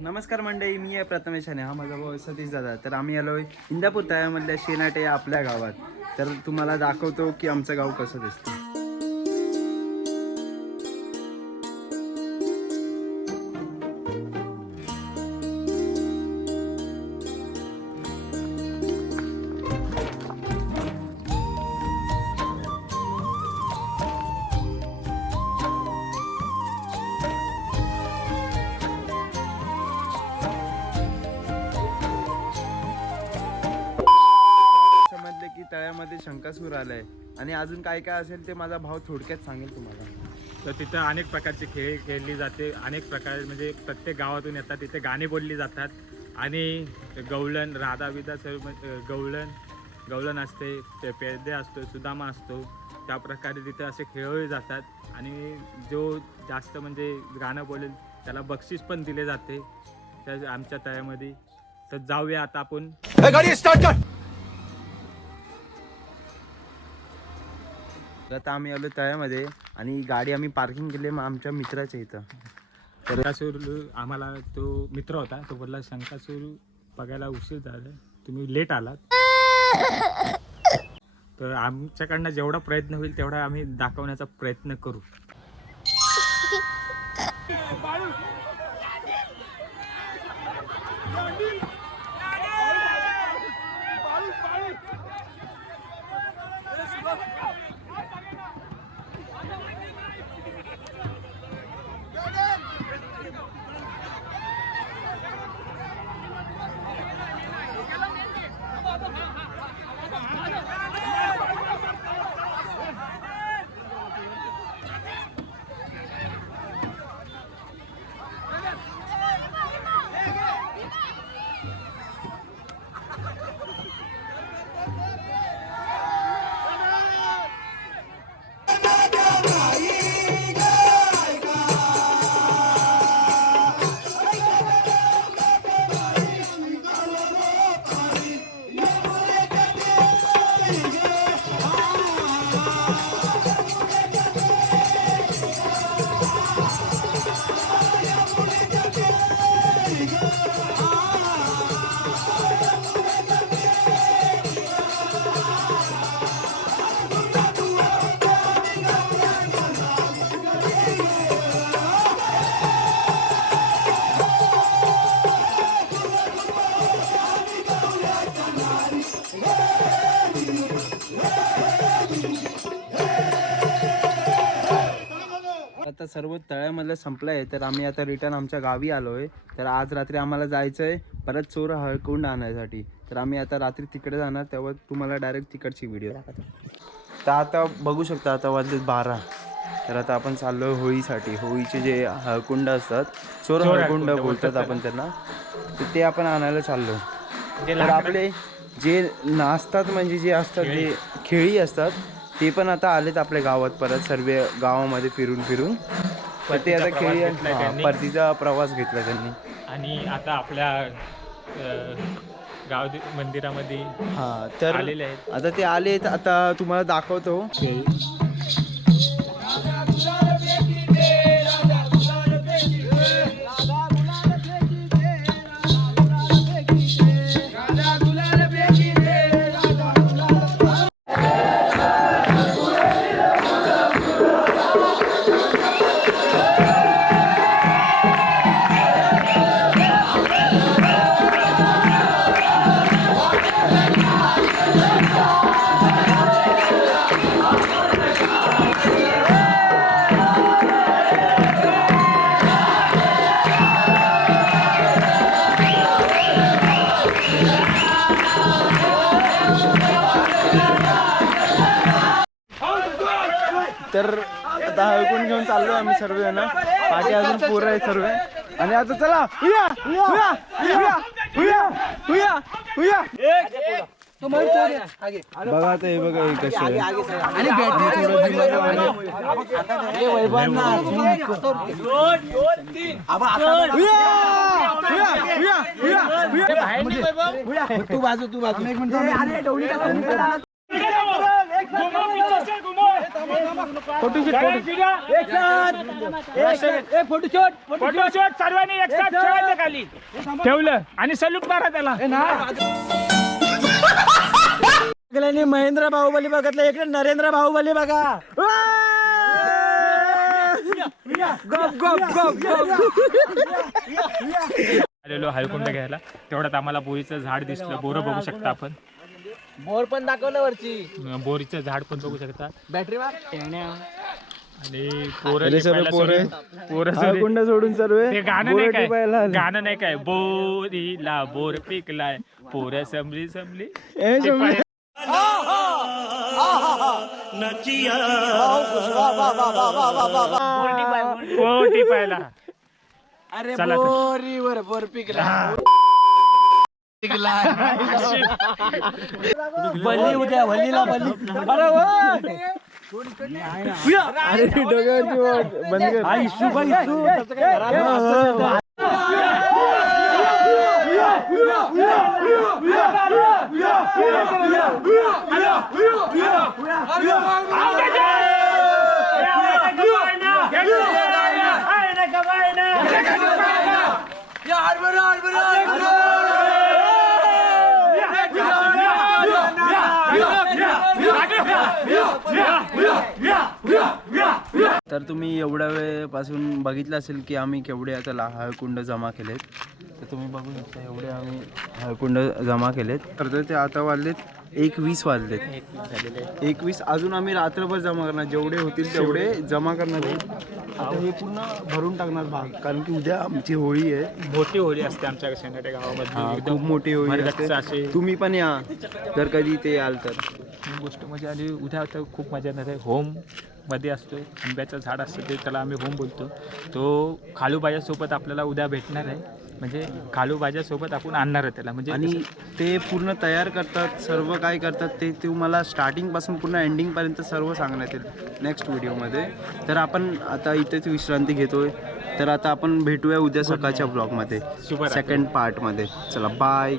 नमस्कार मंडळी, मी आहे प्रथमेश आणि हा माझा भाऊ सतीश दादा. तर आम्ही आलोय इंदापूर तळ्यामधल्या शेनाटे आपल्या गावात. तर तुम्हाला दाखवतो की आमचं गाव कसं दिसतं. की तळ्यामध्ये शंकासूर आलाय आणि अजून काय काय असेल ते माझा भाऊ थोडक्यात सांगेल तुम्हाला. तर तिथं अनेक प्रकारचे खेळ खेळली जाते. अनेक प्रकार म्हणजे प्रत्येक गावातून येतात. तिथे गाणी बोलली जातात आणि गवळण राधाविधा सर्व गवळण असते, पेरदे असतो, सुदामा असतो. त्या प्रकारे तिथे असे खेळवले जातात आणि जो जास्त म्हणजे गाणं बोलेल त्याला बक्षीस पण दिले जाते त्या आमच्या तळ्यामध्ये. तर जाऊया आता आपण. गाडी स्टार्ट कर. आता आम्ही आलो तळ्यामध्ये आणि गाडी आम्ही पार्किंग केली आमच्या मित्राच्या इथं. शंकासूर आम्हाला तो मित्र होता, तो बोलला शंकासूर बघायला उशीर झाला, तुम्ही लेट आलात. तर आमच्याकडनं जेवढा प्रयत्न होईल तेवढा आम्ही दाखवण्याचा प्रयत्न करू. आता सर्व तळ्यामधलं संपलं आहे, तर आम्ही आता रिटर्न आमच्या गावी आलो आहे. तर आज रात्री आम्हाला जायचं आहे परत चोर हळकुंड आणण्यासाठी. तर आम्ही आता रात्री तिकडे जाणार, तेव्हा तुम्हाला डायरेक्ट तिकडची व्हिडिओ दाखवतो. तर आता बघू शकता आता वाजले 12. तर आता आपण चाललो होळीसाठी. होळीचे जे हळकुंड असतात, चोर हळकुंड बोलतात आपण त्यांना, तर ते आपण आणायला चाललो. तर आपले जे नाचतात म्हणजे जे असतात जे खेळी असतात ते पण आता आलेत आपल्या गावात परत, सर्व गावामध्ये फिरून तर ते आता खेळी परतीचा प्रवास घेतला त्यांनी. आणि आता आपल्या गाव मंदिरामध्ये तर आलेले आहेत. आता ते आलेत, आता तुम्हाला दाखवतो. तर आता हळकुंड घेऊन चाललोय आम्ही सर्वजण. पाठी अजून पोरं आहे सर्व. आणि आता चला हुया हुया हुया हुया हुया हुया. बघा आता हे बघा हे कसे आहे. तू बाजू फोटोशॉट सर्वांनी एक साथ ठेवायचं खाली ठेवलं आणि सलूट मारा त्याला. महेंद्र बाहुबली बघितलं, इकडे नरेंद्र बाहुबली बघा. आलेलो हळकुंड घ्यायला, तेवढ्यात आम्हाला बोरीचं झाड दिसलं. बोरं बघू शकता आपण, बोर पण दाखवलं वरची, बोरीचं झाड पण बघू शकता. बॅटरी आणि पोरं कुंड सोडून सर्व ते गाणं नाही काय, गाणं नाही काय, बोरीला बोर पिकलाय, पोरं समली समली पोटी पाहिला. अरे चला तर. बोरीवर बोर पिकला. बली उद्या बलीला बली. अरे डोक्यावरची वाट बंद कर. तर तुम्ही एवढ्या वेळपासून बघितलं असेल की आम्ही केवढे आता हळकुंड जमा केलेत. तर तुम्ही बघू शकता एवढे आम्ही हळकुंड जमा केलेत. तर ते आता वाजलेत 1:20 वाजलेत. 1:20 अजून आम्ही रात्रभर जमा करणार, जेवढे होतील तेवढे जमा करणार आहे. आता हे पूर्ण भरून टाकणार भाग, कारण की उद्या आमची होळी आहे. मोठी होळी असते आमच्या शेंगाटे गावामध्ये, खूप मोठी होळी असे असते. तुम्ही पण या जर कधी ते याल तर. गोष्ट म्हणजे आणि उद्या तर खूप मजा येणार आहे. होम मध्ये असतो, आंब्याचं झाड असतं ते, त्याला आम्ही होम बोलतो. तो खालूबाजासोबत आपल्याला उद्या भेटणार आहे, म्हणजे खालूबाजासोबत आपण आणणार आहे त्याला. म्हणजे आणि ते पूर्ण तयार करतात, सर्व काय करतात ते तुम्हाला स्टार्टिंगपासून पूर्ण एंडिंगपर्यंत सर्व सांगण्यात येईल नेक्स्ट व्हिडिओमध्ये. तर आपण आता इथेच विश्रांती घेतोय. तर आता आपण भेटूया उद्या सकाळच्या ब्लॉगमध्ये, सेकंड पार्टमध्ये. चला बाय.